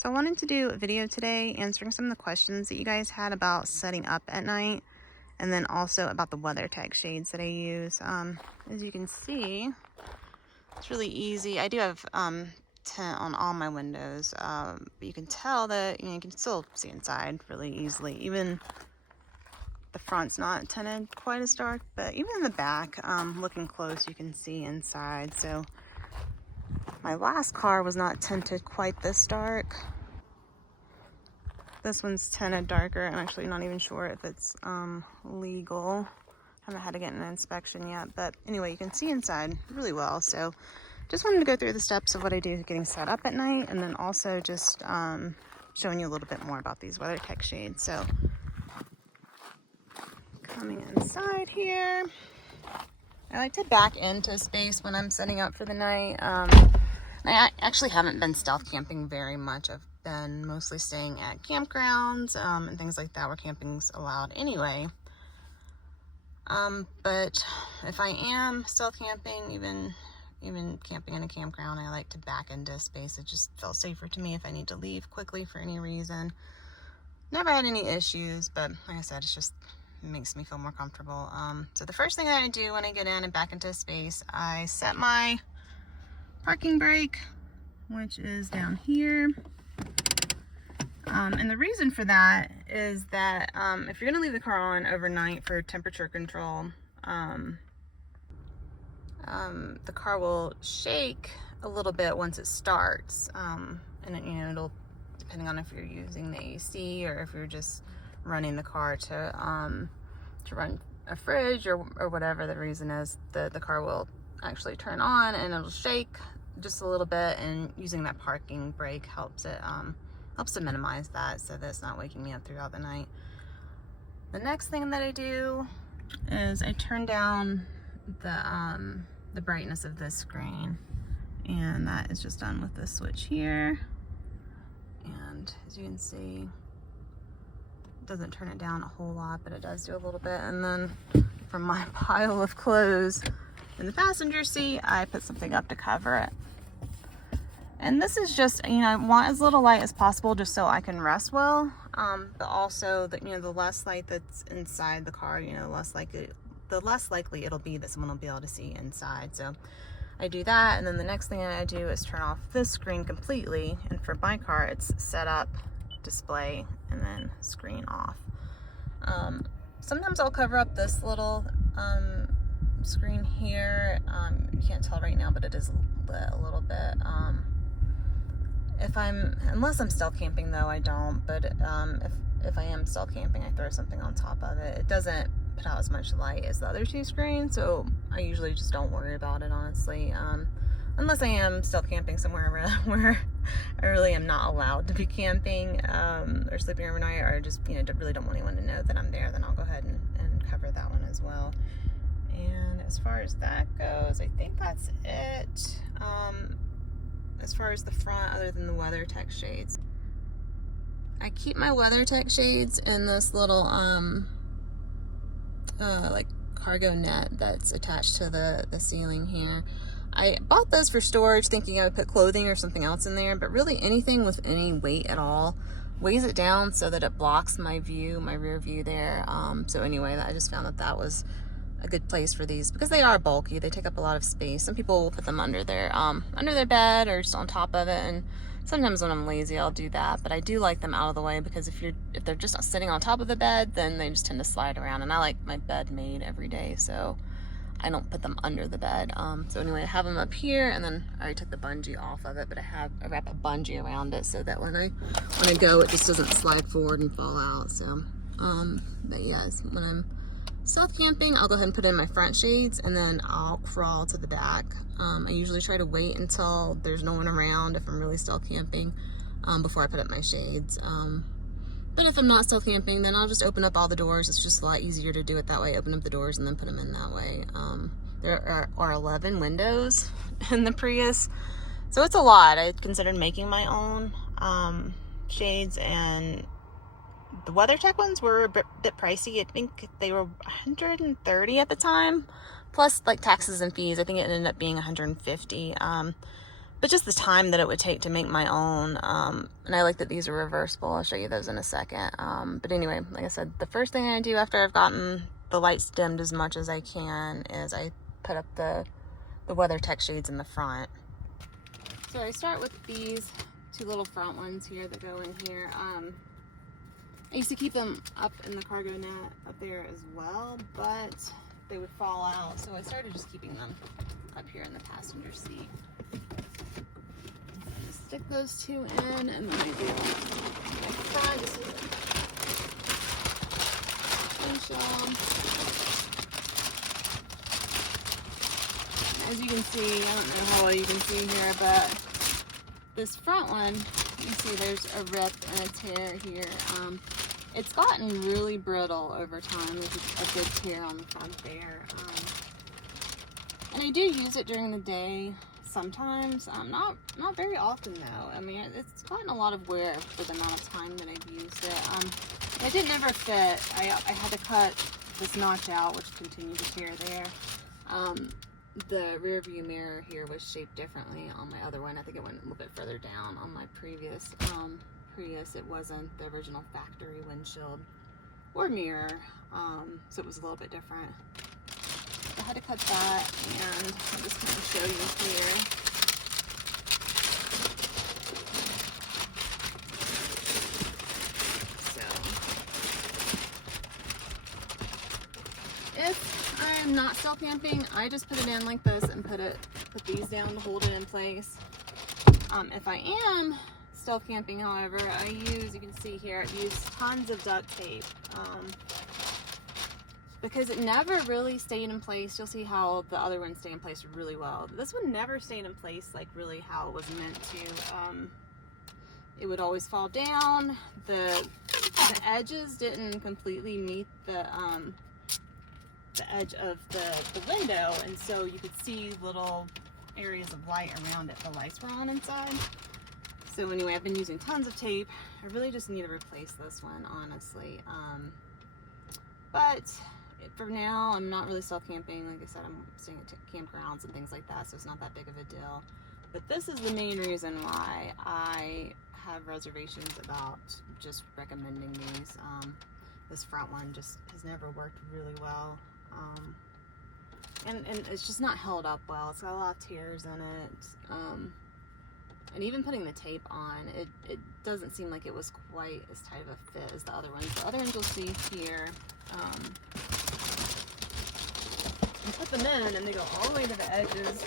So I wanted to do a video today answering some of the questions that you guys had about setting up at night, and then also about the WeatherTech shades that I use. As you can see, it's really easy. I do have tint on all my windows, but you can tell that you can still see inside really easily. Even the front's not tinted quite as dark, but even in the back, looking close, you can see inside. So my last car was not tinted quite this dark. This one's tinted darker. I'm actually not even sure if it's legal. Haven't had to get an inspection yet, but anyway, you can see inside really well. So just wanted to go through the steps of what I do getting set up at night, and then also just showing you a little bit more about these WeatherTech shades. So coming inside here, I like to back into space when I'm setting up for the night. I actually haven't been stealth camping very much. I've been mostly staying at campgrounds and things like that where camping's allowed anyway. But if I am stealth camping, even camping in a campground, I like to back into space. It just feels safer to me if I need to leave quickly for any reason. Never had any issues, but like I said, it makes me feel more comfortable. So the first thing that I do when I get in and back into space, I set my parking brake, which is down here. And the reason for that is that if you're going to leave the car on overnight for temperature control, the car will shake a little bit once it starts. And it'll, depending on if you're using the AC or if you're just running the car to run a fridge or whatever the reason is, the car will actually turn on and it'll shake just a little bit, and using that parking brake helps to minimize that so that it's not waking me up throughout the night. The next thing that I do is I turn down the brightness of this screen, and that is just done with this switch here. And as you can see, it doesn't turn it down a whole lot, but it does do a little bit. And then from my pile of clothes in the passenger seat, I put something up to cover it. And this is just, I want as little light as possible just so I can rest well. But also that, the less light that's inside the car, the less likely it'll be that someone will be able to see inside. So I do that. And then the next thing I do is turn off this screen completely. And for my car, it's set up, display, and then screen off. Sometimes I'll cover up this little screen here. You can't tell right now, but it is lit a little bit. Unless I'm stealth camping though, I don't, but if I am stealth camping, I throw something on top of it. It doesn't put out as much light as the other two screens, so I usually just don't worry about it, honestly. Unless I am stealth camping somewhere where I really am not allowed to be camping or sleeping overnight, or just really don't want anyone to know that I'm there, then I'll go ahead and cover that one as well. And as far as that goes, I think that's it. As far as the front, other than the WeatherTech shades, I keep my WeatherTech shades in this little like cargo net that's attached to the ceiling here. I bought those for storage thinking I would put clothing or something else in there, but really anything with any weight at all weighs it down so that it blocks my rear view there. So anyway, I just found that was a good place for these because they are bulky. They take up a lot of space. Some people will put them under their bed or just on top of it, and sometimes when I'm lazy I'll do that, but I do like them out of the way because if they're just sitting on top of the bed, then they just tend to slide around, and I like my bed made every day, so I don't put them under the bed. So anyway, I have them up here, and then I already took the bungee off of it, but I wrap a bungee around it so that when I go, it just doesn't slide forward and fall out. So but yes, when I'm stealth camping, I'll go ahead and put in my front shades, and then I'll crawl to the back. I usually try to wait until there's no one around if I'm really stealth camping before I put up my shades. But if I'm not stealth camping, then I'll just open up all the doors. It's just a lot easier to do it that way. Open up the doors and then put them in that way. There are 11 windows in the Prius, so it's a lot. I considered making my own shades, and the WeatherTech ones were a bit pricey. I think they were $130 at the time, plus like taxes and fees. I think it ended up being $150. but just the time that it would take to make my own. And I like that these are reversible. I'll show you those in a second. But anyway, like I said, the first thing I do after I've gotten the lights dimmed as much as I can is I put up the WeatherTech shades in the front. So I start with these two little front ones here that go in here. I used to keep them up in the cargo net up there as well, but they would fall out. So I started just keeping them up here in the passenger seat. Just stick those two in, and then I do my front windshield. As you can see, I don't know how well you can see here, but this front one, you see there's a rip and a tear here. It's gotten really brittle over time. There's a big tear on the front there. And I do use it during the day sometimes. Not very often though. I mean, it's gotten a lot of wear for the amount of time that I've used it. It didn't ever fit. I had to cut this notch out, which continued to tear there. The rear view mirror here was shaped differently on my other one. I think it went a little bit further down on my previous Prius. It wasn't the original factory windshield or mirror, so it was a little bit different. I had to cut that, and I'll just kind of show you here. So, if I'm not still camping, I just put it in like this and put these down to hold it in place. If I am still camping, however, I use, you can see here, I use tons of duct tape. Because it never really stayed in place. You'll see how the other ones stay in place really well. This one never stayed in place like really how it was meant to. It would always fall down. The edges didn't completely meet the edge of the window, and so you could see little areas of light around it. The lights were on inside. So anyway, I've been using tons of tape. I really just need to replace this one, honestly. But for now, I'm not really still camping. Like I said, I'm staying at campgrounds and things like that, so it's not that big of a deal. But this is the main reason why I have reservations about just recommending these. This front one just has never worked really well. And it's just not held up well. It's got a lot of tears in it. And even putting the tape on, it doesn't seem like it was quite as tight of a fit as the other ones. The other ones you'll see here, you put them in and they go all the way to the edges,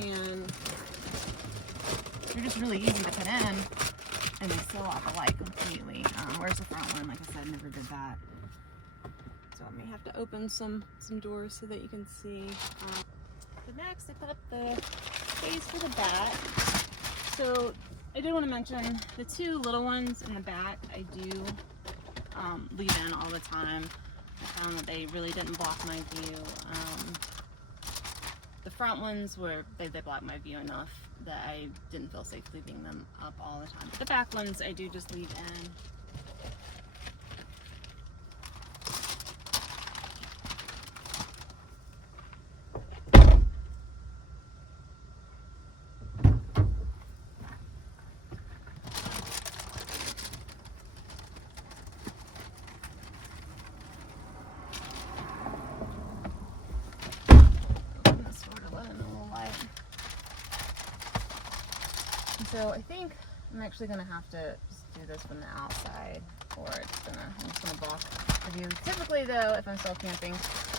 and they're just really easy to put in, and they seal out the light completely. Whereas the front one, like I said, never did that. So I may have to open some doors so that you can see. But next, I put up the space for the back. So I did want to mention the two little ones in the back I do leave in all the time. I found that they really didn't block my view. The front ones they blocked my view enough that I didn't feel safe leaving them up all the time. But the back ones I do just leave in. So I think I'm actually gonna have to just do this from the outside, or I'm just gonna block the view. Typically though, if I'm still camping,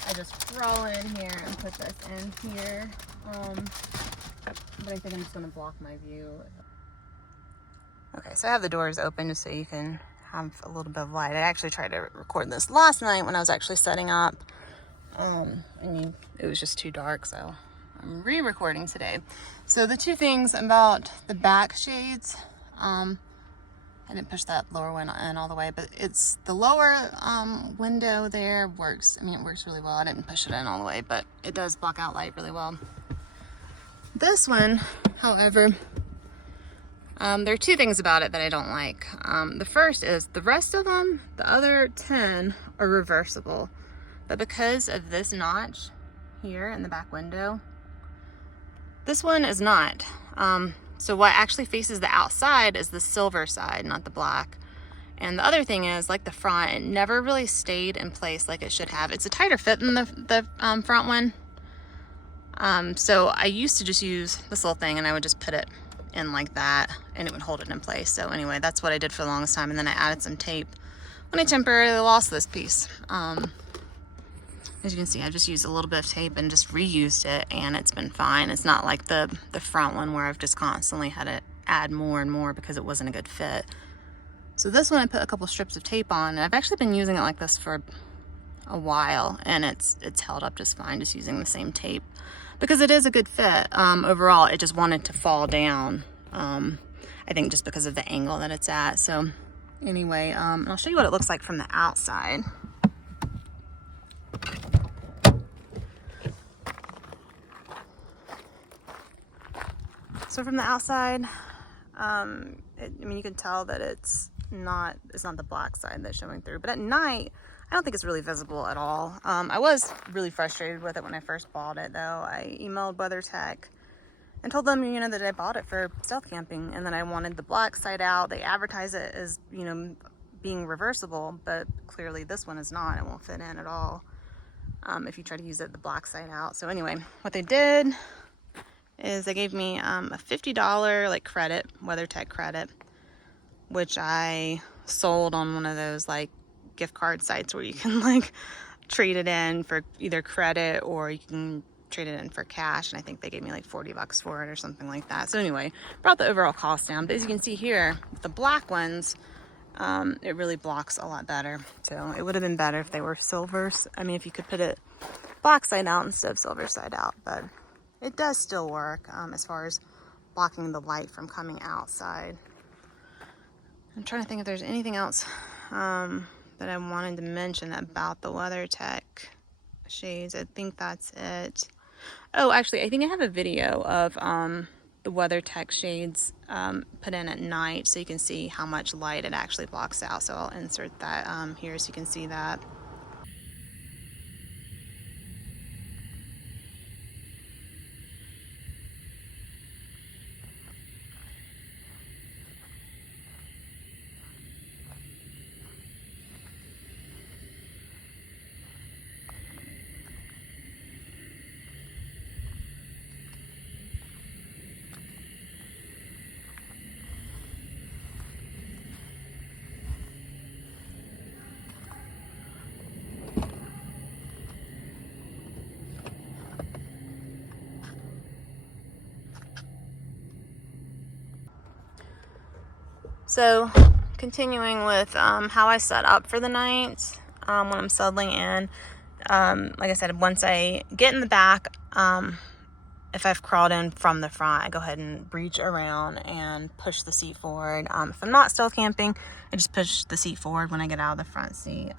I just crawl in here and put this in here. But I think I'm just gonna block my view. Okay, so I have the doors open just so you can have a little bit of light. I actually tried to record this last night when I was actually setting up. It was just too dark, so I'm re-recording today. So the two things about the back shades, I didn't push that lower one in all the way, but it's the lower window there works. I mean, it works really well. I didn't push it in all the way, but it does block out light really well. This one, however, there are two things about it that I don't like. The first is the rest of them, the other 10 are reversible, but because of this notch here in the back window, This one is not. So what actually faces the outside is the silver side, not the black. And the other thing is, like the front, it never really stayed in place like it should have. It's a tighter fit than the front one. So I used to just use this little thing and I would just put it in like that and it would hold it in place. So anyway, that's what I did for the longest time. And then I added some tape when I temporarily lost this piece. As you can see, I just used a little bit of tape and just reused it, and it's been fine. It's not like the front one where I've just constantly had to add more and more because it wasn't a good fit. So this one I put a couple strips of tape on, and I've actually been using it like this for a while, and it's held up just fine just using the same tape because it is a good fit. Overall, it just wanted to fall down, I think just because of the angle that it's at. So anyway, I'll show you what it looks like from the outside. So from the outside, I mean, you can tell that it's not the black side that's showing through, but at night, I don't think it's really visible at all. I was really frustrated with it when I first bought it though. I emailed WeatherTech and told them, you know, that I bought it for stealth camping and that I wanted the black side out. They advertise it as, you know, being reversible, but clearly this one is not. It won't fit in at all if you try to use it the black side out. So anyway, what they did is they gave me a $50 like credit, WeatherTech credit, which I sold on one of those like gift card sites where you can like trade it in for either credit or you can trade it in for cash. And I think they gave me like 40 bucks for it or something like that. So anyway, brought the overall cost down. But as you can see here, the black ones, it really blocks a lot better. So it would have been better if they were silvers. I mean, if you could put it black side out instead of silver side out, but it does still work as far as blocking the light from coming outside. I'm trying to think if there's anything else that I wanted to mention about the WeatherTech shades. I think that's it. Oh, actually, I think I have a video of the WeatherTech shades put in at night so you can see how much light it actually blocks out. So I'll insert that here so you can see that. So continuing with how I set up for the night when I'm settling in, like I said, once I get in the back, if I've crawled in from the front, I go ahead and reach around and push the seat forward. If I'm not stealth camping, I just push the seat forward when I get out of the front seat,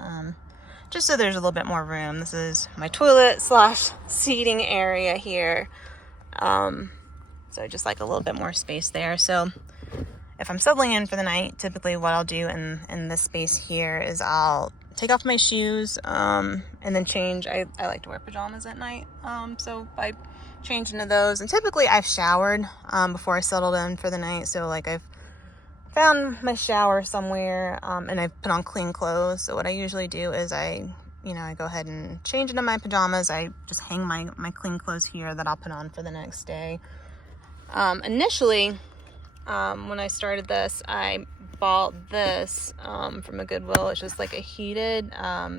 just so there's a little bit more room. This is my toilet / seating area here. So just like a little bit more space there. So if I'm settling in for the night, typically what I'll do in this space here is I'll take off my shoes and then change. I like to wear pajamas at night, so I change into those. And typically I've showered before I settled in for the night. So like I've found my shower somewhere and I've put on clean clothes. So what I usually do is I go ahead and change into my pajamas. I just hang my clean clothes here that I'll put on for the next day. Initially, when I started this, I bought this from a Goodwill. It's just like a heated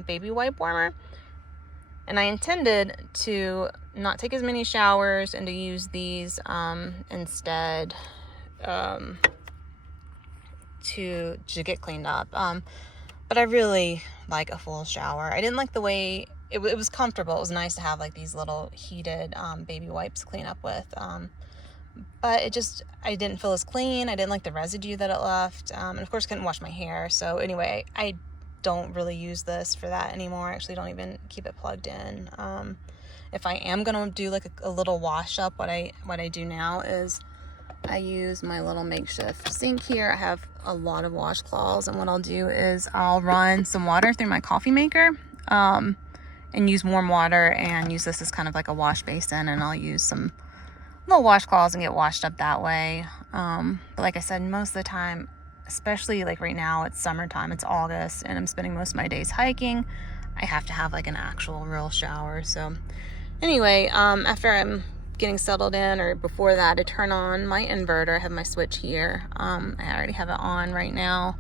baby wipe warmer. And I intended to not take as many showers and to use these instead to get cleaned up. But I really like a full shower. I didn't like the way it was comfortable. It was nice to have like these little heated baby wipes to clean up with. But I didn't feel as clean. I didn't like the residue that it left. And of course, couldn't wash my hair. So anyway, I don't really use this for that anymore. I actually don't even keep it plugged in. If I am going to do like a little wash up, what I do now is I use my little makeshift sink here. I have a lot of washcloths, and what I'll do is I'll run some water through my coffee maker and use warm water and use this as kind of like a wash basin, and I'll use some little washcloths and get washed up that way. But like I said, most of the time, especially like right now, it's summertime, it's August, and I'm spending most of my days hiking, I have to have like an actual real shower. So anyway, after I'm getting settled in, or before that, I turn on my inverter. I have my switch here. I already have it on right now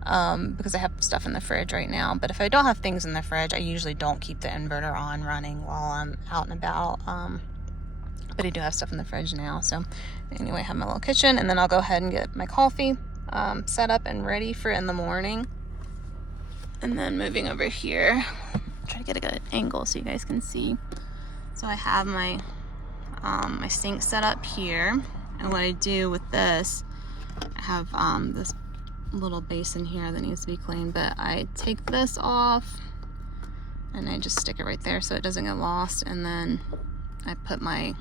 because I have stuff in the fridge right now. But if I don't have things in the fridge, I usually don't keep the inverter on running while I'm out and about. But I do have stuff in the fridge now. So anyway, I have my little kitchen, and then I'll go ahead and get my coffee set up and ready for in the morning. And then moving over here, try to get a good angle so you guys can see. So I have my my sink set up here, and what I do with this, I have this little basin here that needs to be cleaned, but I take this off and I just stick it right there so it doesn't get lost, and then I put my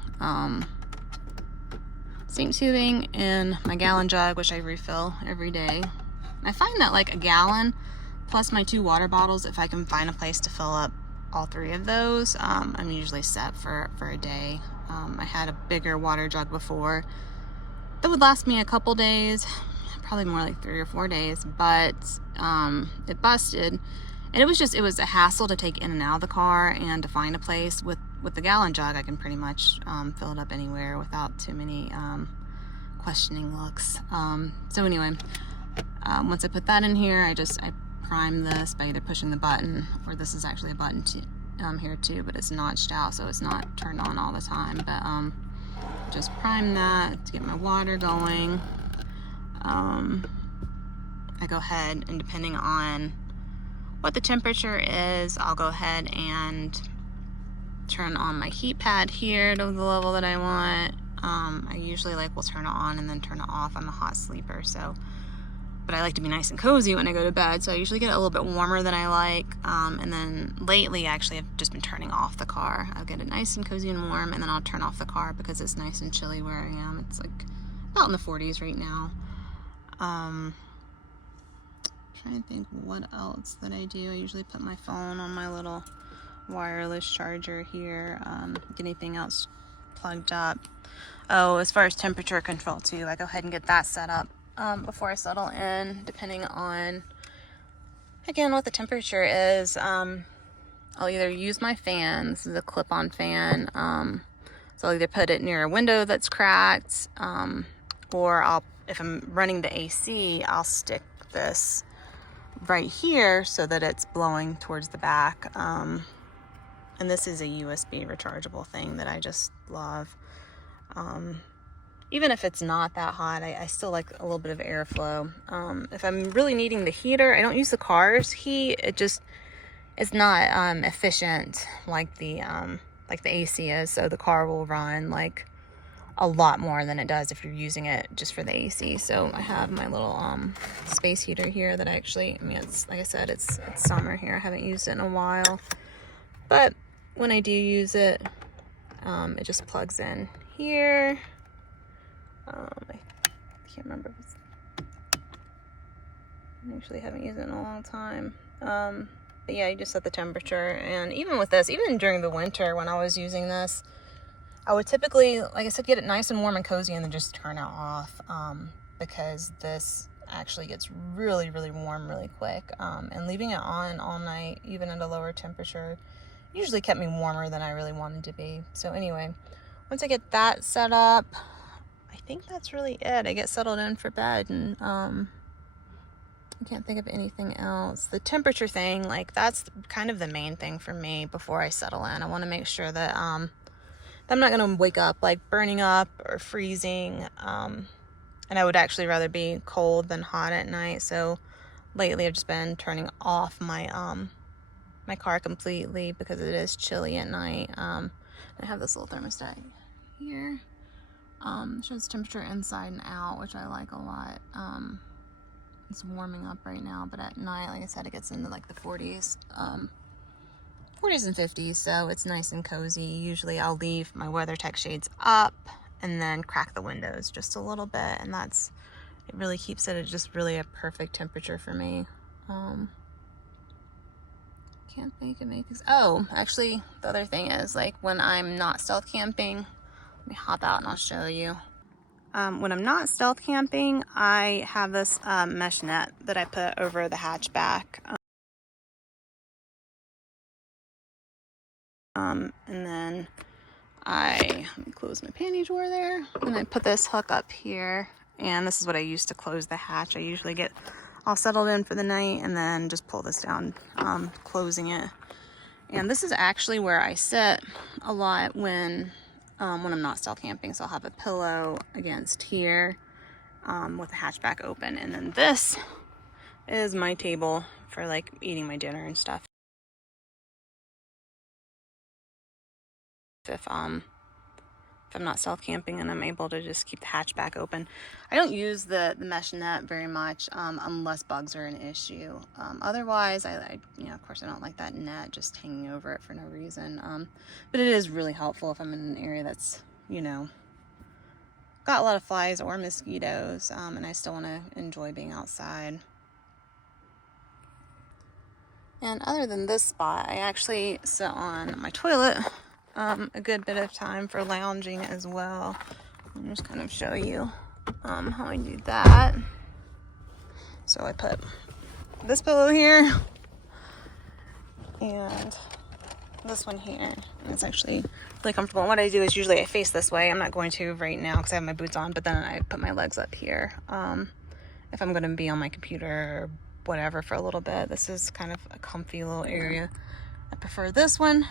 sink tubing in my gallon jug, which I refill every day. I find that like a gallon plus my 2 water bottles, if I can find a place to fill up all 3 of those, I'm usually set for a day. I had a bigger water jug before that would last me a couple days, probably more like 3 or 4 days, but it busted, and it was a hassle to take in and out of the car and to find a place. With the gallon jug, I can pretty much fill it up anywhere without too many questioning looks. So anyway, once I put that in here, I prime this by either pushing the button, or this is actually a button here too, but it's notched out so it's not turned on all the time. But just prime that to get my water going. I go ahead, and depending on what the temperature is, I'll go ahead and turn on my heat pad here to the level that I want. I usually will turn it on and then turn it off. I'm a hot sleeper, but I like to be nice and cozy when I go to bed, so I usually get it a little bit warmer than I like. And then lately, actually, I've just been turning off the car. I'll get it nice and cozy and warm, and then I'll turn off the car because it's nice and chilly where I am. It's like about in the 40s right now. Trying to think what else that I do. I usually put my phone on my little wireless charger here. Get anything else plugged up. Oh, as far as temperature control too, I go ahead and get that set up before I settle in, depending on, again, what the temperature is. I'll either use my fan. This is a clip-on fan. So I'll either put it near a window that's cracked, or if I'm running the AC, I'll stick this right here so that it's blowing towards the back. And this is a USB rechargeable thing that I just love. Even if it's not that hot, I still like a little bit of airflow. If I'm really needing the heater, I don't use the car's heat. It's not efficient like the AC is. So the car will run like a lot more than it does if you're using it just for the AC. So I have my little space heater here that it's, like I said, it's summer here. I haven't used it in a while, but when I do use it, it just plugs in here. I can't remember. I actually haven't used it in a long time. But yeah, you just set the temperature. And even with this, even during the winter when I was using this, I would typically, like I said, get it nice and warm and cozy and then just turn it off, because this actually gets really, really warm really quick. And leaving it on all night, even at a lower temperature, usually kept me warmer than I really wanted to be. So anyway, once I get that set up, I think that's really it. I get settled in for bed, and I can't think of anything else. The temperature thing, that's kind of the main thing for me before I settle in. I want to make sure that I'm not going to wake up burning up or freezing. And I would actually rather be cold than hot at night. So lately I've just been turning off my my car completely because it is chilly at night. I have this little thermostat here. Shows temperature inside and out, which I like a lot. It's warming up right now, but at night, like I said, it gets into the 40s. 40s and 50s, so it's nice and cozy. Usually I'll leave my WeatherTech shades up and then crack the windows just a little bit, and it really keeps it at just really a perfect temperature for me. Can't think of anything. Oh, actually, the other thing is when I'm not stealth camping, Let me hop out and I'll show you. When I'm not stealth camping, I have this mesh net that I put over the hatchback. And then let me close my panty drawer there. And I put this hook up here. And this is what I use to close the hatch. I usually get all settled in for the night and then just pull this down, closing it. And this is actually where I sit a lot when I'm not stealth camping. So I'll have a pillow against here with the hatchback open. And then this is my table for like eating my dinner and stuff. If I'm not stealth camping and I'm able to just keep the hatchback open. I don't use the mesh net very much unless bugs are an issue. Otherwise, I of course I don't like that net just hanging over it for no reason. But it is really helpful if I'm in an area that's, got a lot of flies or mosquitoes, and I still want to enjoy being outside. And other than this spot, I actually sit on my toilet a good bit of time for lounging as well. I'll just kind of show you how I do that. So I put this pillow here and this one here, and it's actually really comfortable. And what I do is usually I face this way. I'm not going to right now because I have my boots on, but then I put my legs up here if I'm going to be on my computer or whatever for a little bit. This is kind of a comfy little area. I prefer this one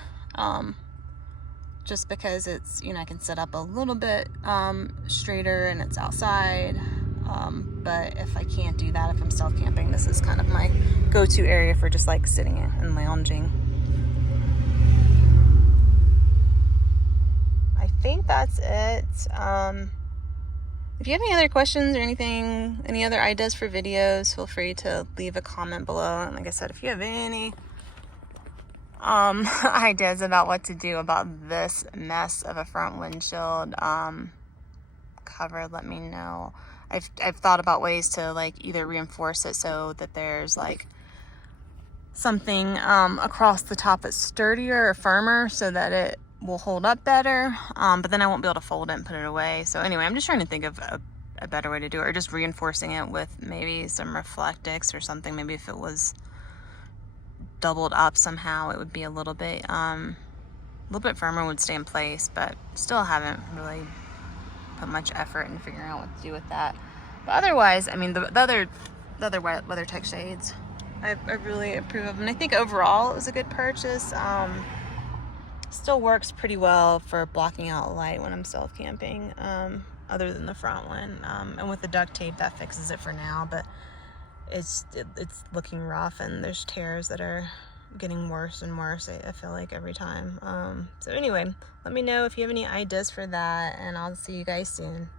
just because it's, I can sit up a little bit straighter and it's outside. But if I can't do that, if I'm stealth camping, this is kind of my go-to area for just like sitting and lounging. I think that's it. If you have any other questions or anything, any other ideas for videos, feel free to leave a comment below. And like I said, if you have any ideas about what to do about this mess of a front windshield cover, let me know. I've thought about ways to like either reinforce it so that there's like something across the top that's sturdier or firmer so that it will hold up better, but then I won't be able to fold it and put it away. So anyway, I'm just trying to think of a better way to do it, or just reinforcing it with maybe some Reflectix or something. Maybe if it was doubled up somehow, it would be a little bit firmer, would stay in place, but still haven't really put much effort in figuring out what to do with that. But otherwise, I mean, the other WeatherTech shades I really approve of, and I think overall it was a good purchase. Still works pretty well for blocking out light when I'm stealth camping, other than the front one, and with the duct tape that fixes it for now, but it's looking rough and there's tears that are getting worse and worse, I feel like, every time. So anyway, let me know if you have any ideas for that, and I'll see you guys soon.